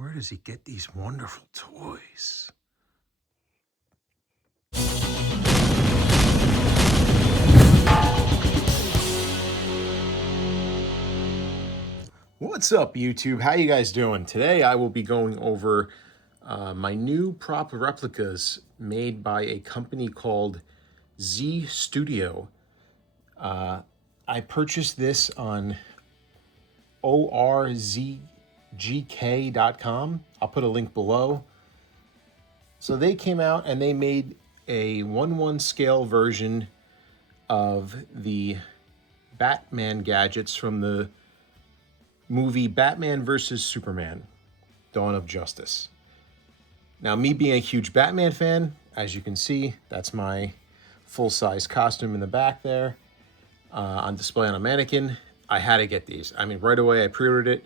Where does he get these wonderful toys? What's up, YouTube? How you guys doing? Today I will be going over my new prop replicas made by a company called Z Studio. I purchased this on orzgk.com. I'll put a link below. So they came out and they made a 1/1 scale version of the Batman gadgets from the movie Batman vs. Superman, Dawn of Justice. Now, me being a huge Batman fan, as you can see, that's my full-size costume in the back there on display on a mannequin. I had to get these. I mean, right away I pre-ordered it,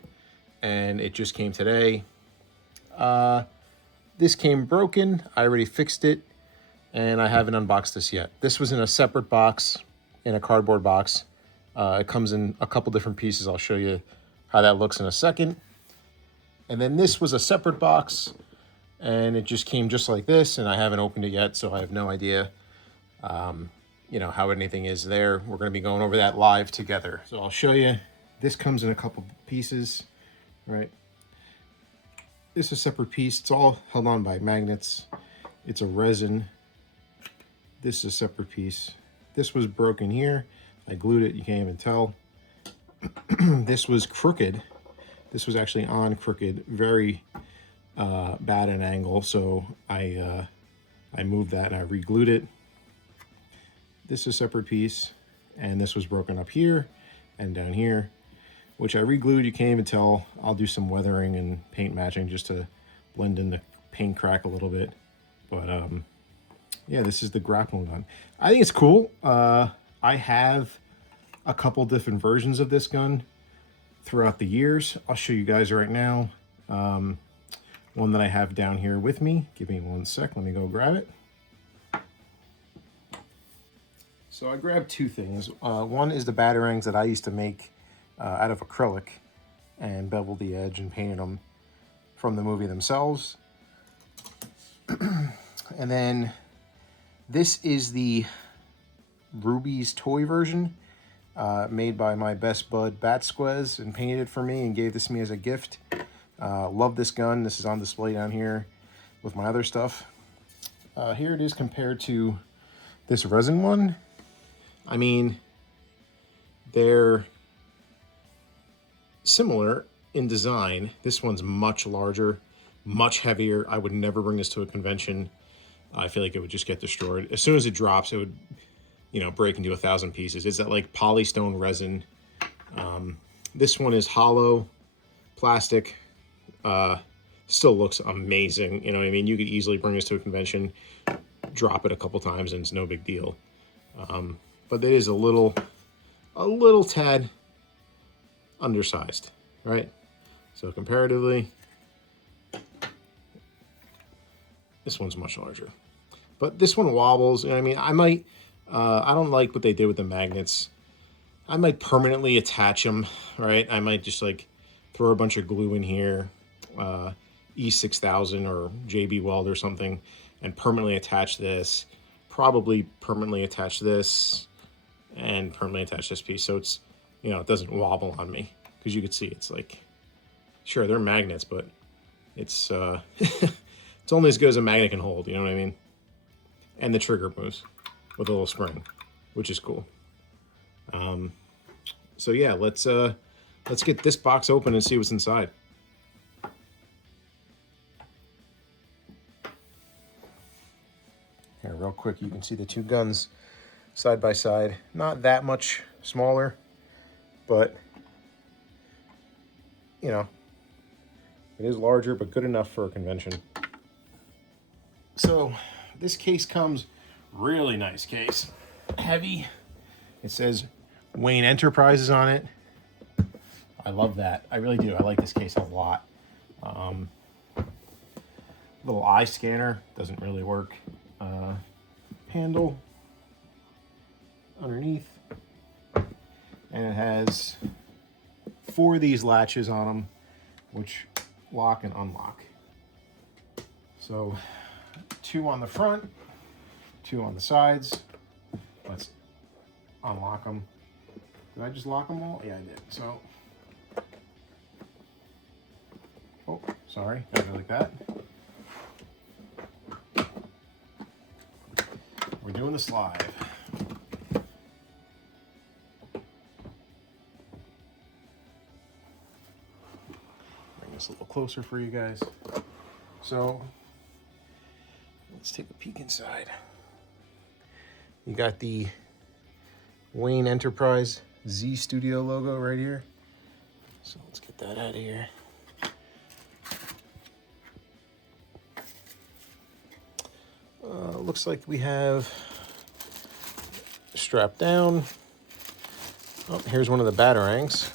and it just came today. This came broken. I already fixed it, and I haven't unboxed this yet. This was in a separate box, in a cardboard box. It comes in a couple different pieces. I'll show you how that looks in a second. And then this was a separate box, and it just came just like this, and I haven't opened it yet, so I have no idea how anything is there. We're going to be going over that live together. So I'll show you. This comes in a couple pieces, right? This is a separate piece. It's all held on by magnets. It's a resin. This is a separate piece. This was broken here. I glued it. You can't even tell. This was crooked. This was actually on crooked, very bad an angle. So I moved that and I re-glued it. This is a separate piece, and this was broken up here and down here, which I re-glued. You can't even tell. I'll do some weathering and paint matching just to blend in the paint crack a little bit. But yeah, this is the grappling gun. I think it's cool. I have a couple different versions of this gun throughout the years. I'll show you guys right now. One that I have down here with me. Give me one sec. Let me go grab it. So I grabbed two things. One is the batarangs that I used to make out of acrylic and beveled the edge and painted them from the movie themselves. And then this is the Ruby's toy version made by my best bud Bat Squez, and painted it for me and gave this to me as a gift. Love this gun. This is on display down here with my other stuff. Here it is compared to this resin one. I mean, they're similar in design. This one's much larger, much heavier. I would never bring this to a convention. I feel like it would just get destroyed. As soon as it drops, it would, break into 1,000 pieces. It's that like polystone resin. This one is hollow plastic. Still looks amazing. You know what I mean? You could easily bring this to a convention, drop it a couple times, and it's no big deal. But it is a little tad undersized, right? So comparatively, this one's much larger. But this one wobbles. You know what I mean? I might, I don't like what they did with the magnets. I might permanently attach them, right? I might just like throw a bunch of glue in here, E6000 or JB Weld or something, and permanently attach this. Probably permanently attach this, and permanently attach this piece, so it's, it doesn't wobble on me, because you could see it's like, sure, they're magnets, but it's it's only as good as a magnet can hold, you know what I mean? And the trigger moves with a little spring, which is cool. So yeah, let's get this box open and see what's inside. Here, real quick, you can see the two guns side by side. Not that much smaller, but, it is larger, but good enough for a convention. So, this case comes really nice case. Heavy. It says Wayne Enterprises on it. I love that. I really do. I like this case a lot. Little eye scanner. Doesn't really work. Handle underneath, and it has 4 of these latches on them, which lock and unlock. So 2 on the front, 2 on the sides. Let's unlock them. Did I just lock them all? Yeah, I did. So, oh, sorry, gotta go like that. We're doing this live. Bring this a little closer for you guys. So, let's take a peek inside. You got the Wayne Enterprise Z Studio logo right here. So let's get that out of here. Looks like we have strapped down. Oh, here's one of the batarangs.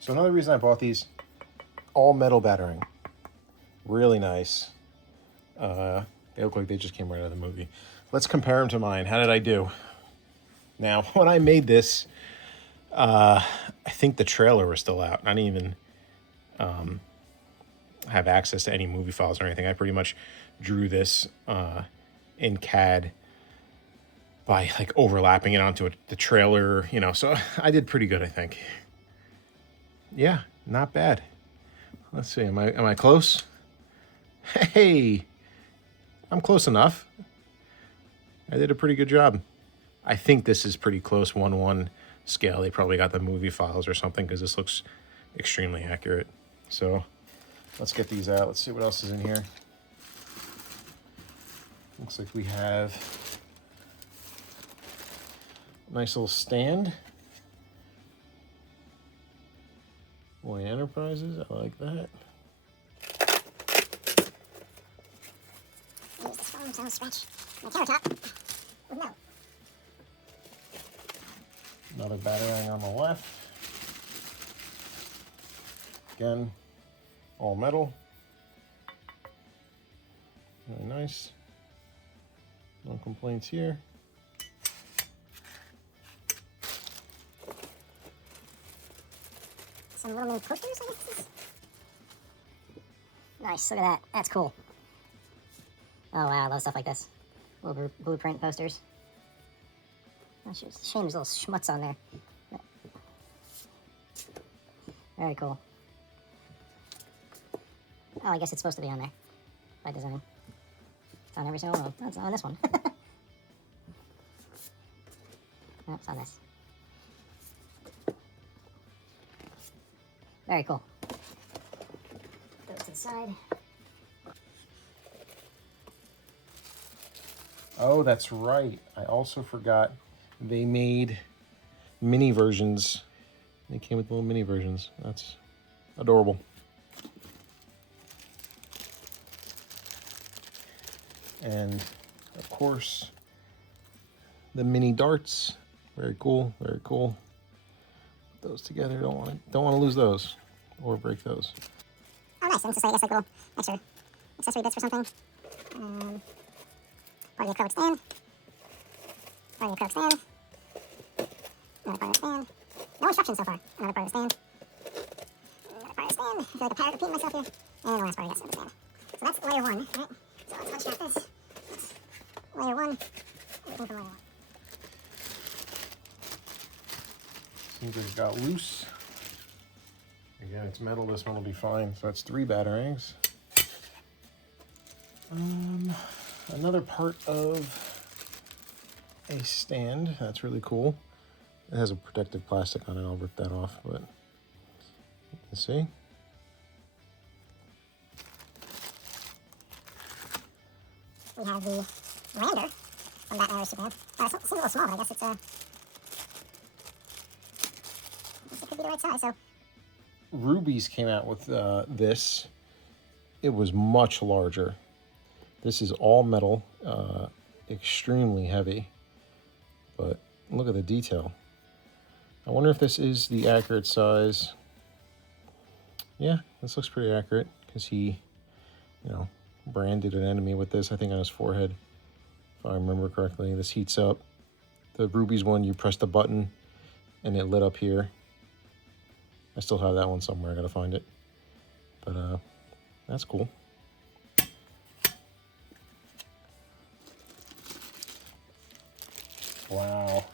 So another reason I bought these, all metal batarang. Really nice. They look like they just came right out of the movie. Let's compare them to mine. How did I do? Now, when I made this, I think the trailer was still out. I didn't even have access to any movie files or anything. I pretty much drew this in CAD by like overlapping it onto the trailer, you know, so I did pretty good, I think. Yeah, not bad. Let's see, am I close? Hey, I'm close enough. I did a pretty good job. I think this is pretty close 1:1 scale. They probably got the movie files or something because this looks extremely accurate. So let's get these out. Let's see what else is in here. Looks like we have a nice little stand. Wayne Enterprises, I like that. Use this foam so it'll stretch. And the countertop. No. Another batarang on the left. Again, all metal. Very nice. No complaints here. Some little mini posters, I guess. Nice, look at that. That's cool. Oh wow, I love stuff like this. Little blueprint posters. Oh, shame there's little schmutz on there. Very cool. Oh, I guess it's supposed to be on there by design. It's on every single one. Oh, it's on this one. No, it's on this. Very cool. Those to the side. Oh, that's right. I also forgot they made mini versions. They came with little mini versions. That's adorable. And of course, the mini darts. Very cool. Very cool. Put those together. Don't want to lose those or break those. Oh, nice. And it's just, I guess, like little extra accessory bits for something. Part of the acrylic stand. Part of the acrylic stand. Another part of the stand. No instructions so far. Another part of the stand. Another part of the stand. I feel like a parrot repeating myself here. And the last part, I guess, of the stand. So that's layer 1, right? So let's unstrap this. That's layer 1. Everything from layer 1. Seems like it got loose. Again, it's metal. This one will be fine. So that's 3 batarangs. Another part of a stand. That's really cool. It has a protective plastic on it. I'll rip that off, but you can see. We have the lander from Batman vs Superman. It seems a little small, but I guess it's it could be the right size. So Ruby's came out with this. It was much larger. This is all metal, extremely heavy, but look at the detail. I wonder if this is the accurate size. Yeah, this looks pretty accurate because he, you know, branded an enemy with this, I think on his forehead, if I remember correctly. This heats up. The Ruby's one, you press the button and it lit up here. I still have that one somewhere. I gotta find it. But that's cool. Wow.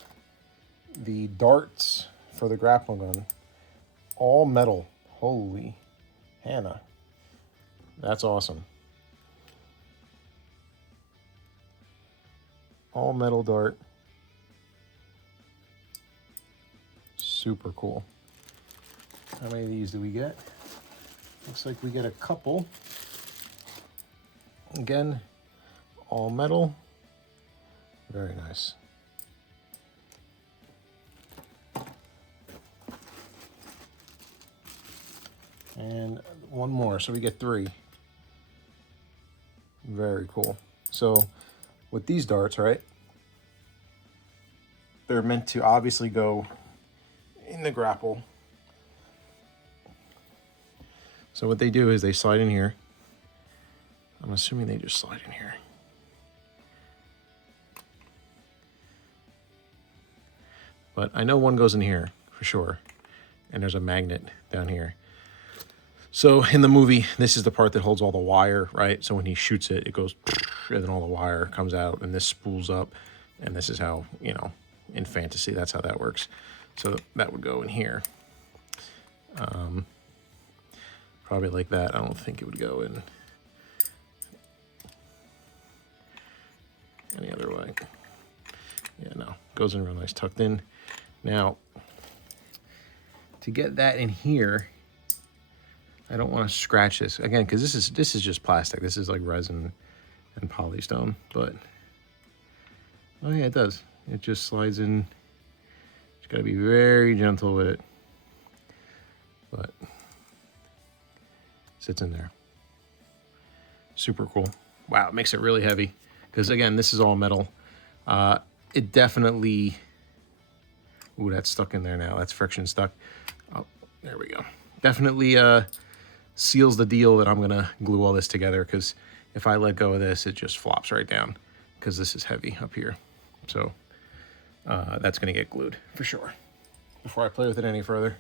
The darts for the grappling gun, all metal. Holy Hannah. That's awesome. All metal dart. Super cool. How many of these do we get? Looks like we get a couple. Again, all metal. Very nice. And one more, so we get 3. Very cool. So with these darts, right, they're meant to obviously go in the grapple. So what they do is they slide in here. I'm assuming they just slide in here. But I know one goes in here for sure. And there's a magnet down here. So in the movie, this is the part that holds all the wire, right? So when he shoots it, it goes, and then all the wire comes out, and this spools up. And this is how, you know, in fantasy, that's how that works. So that would go in here. Probably like that. I don't think it would go in any other way. Yeah, no, goes in real nice, tucked in. Now, to get that in here, I don't want to scratch this again because this is just plastic. This is like resin and polystone. But oh yeah, it does. It just slides in. Just got to be very gentle with it. But sits in there. Super cool. Wow, it makes it really heavy because again, this is all metal. It definitely. Ooh, that's stuck in there now. That's friction stuck. Oh, there we go. Definitely seals the deal that I'm gonna glue all this together because if I let go of this, it just flops right down because this is heavy up here. So that's gonna get glued for sure before I play with it any further.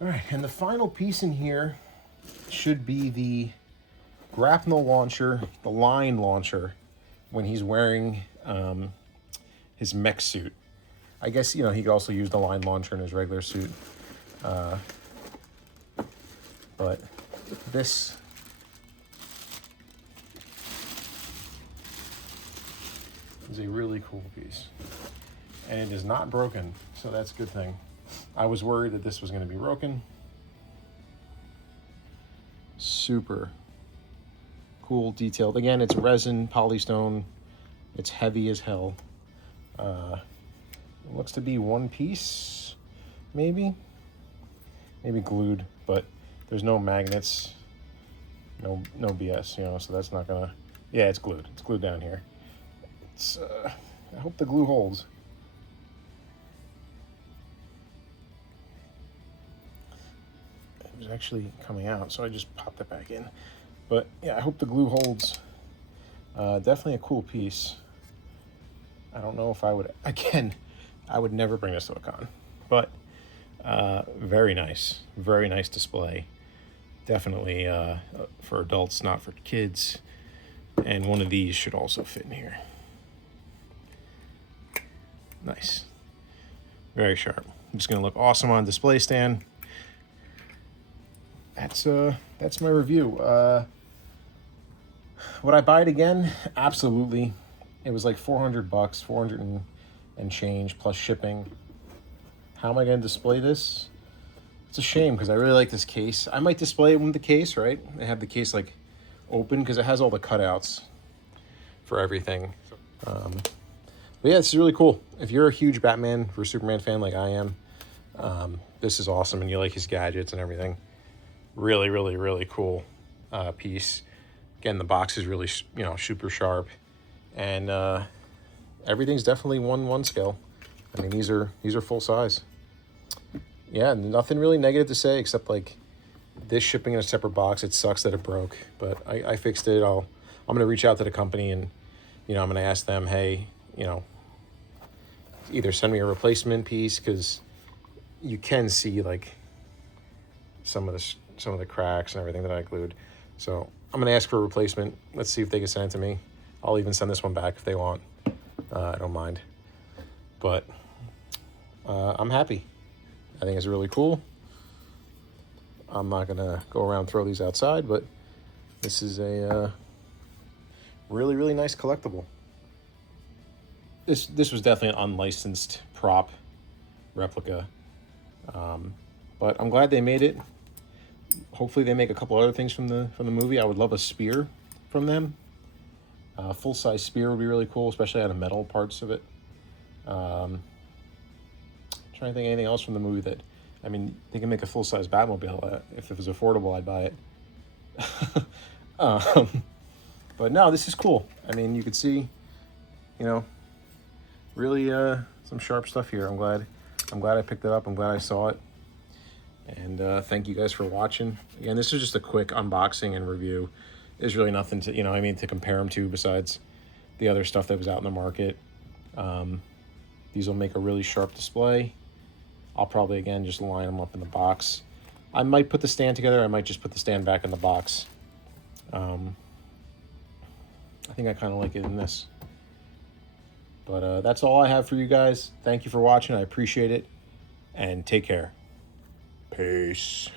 All right, and the final piece in here should be the grapnel launcher, the line launcher, when he's wearing his mech suit. I guess, you know, he could also use the line launcher in his regular suit. But this is a really cool piece. And it is not broken, so that's a good thing. I was worried that this was going to be broken. Super cool, detailed. Again, it's resin, polystone. It's heavy as hell. It looks to be one piece, maybe glued, but there's no magnets, no BS, you know, so that's not gonna, yeah, it's glued. It's glued down here. It's, I hope the glue holds. It was actually coming out, so I just popped it back in. But yeah, I hope the glue holds. Definitely a cool piece. I don't know if I would, again, I would never bring this to a con, but very nice display. Definitely for adults, not for kids. And one of these should also fit in here. Nice. Very sharp. Just gonna look awesome on display stand. That's my review. Would I buy it again? Absolutely. It was like $400, 400 and change plus shipping. How am I going to display this? It's a shame because I really like this case. I might display it with the case, right? I have the case like open because it has all the cutouts for everything. But yeah, this is really cool. If you're a huge Batman or Superman fan like I am, this is awesome and you like his gadgets and everything. Really, really, really cool piece. Again, the box is really, you know, super sharp. And everything's definitely 1/1 scale. I mean, these are full size. Yeah, nothing really negative to say except like this shipping in a separate box. It sucks that it broke, but I fixed it. I'm gonna reach out to the company and, you know, I'm gonna ask them, hey, you know, either send me a replacement piece because you can see like some of the cracks and everything that I glued. So I'm gonna ask for a replacement. Let's see if they can send it to me. I'll even send this one back if they want. I don't mind. But I'm happy. I think it's really cool. I'm not gonna go around and throw these outside, but this is a really, really nice collectible. This was definitely an unlicensed prop replica, but I'm glad they made it. Hopefully they make a couple other things from the movie. I would love a spear from them. Full-size spear would be really cool, especially out of metal parts of it. Trying to think of anything else from the movie that, I mean, they can make a full-size Batmobile. If it was affordable, I'd buy it. But no, this is cool. I mean, you could see, you know, really some sharp stuff here. I'm glad I picked it up. I'm glad I saw it. And thank you guys for watching. Again, this is just a quick unboxing and review. There's really nothing to, to compare them to besides the other stuff that was out in the market. These will make a really sharp display. I'll probably, again, just line them up in the box. I might put the stand together. I might just put the stand back in the box. I think I kind of like it in this. But that's all I have for you guys. Thank you for watching. I appreciate it. And take care. Peace.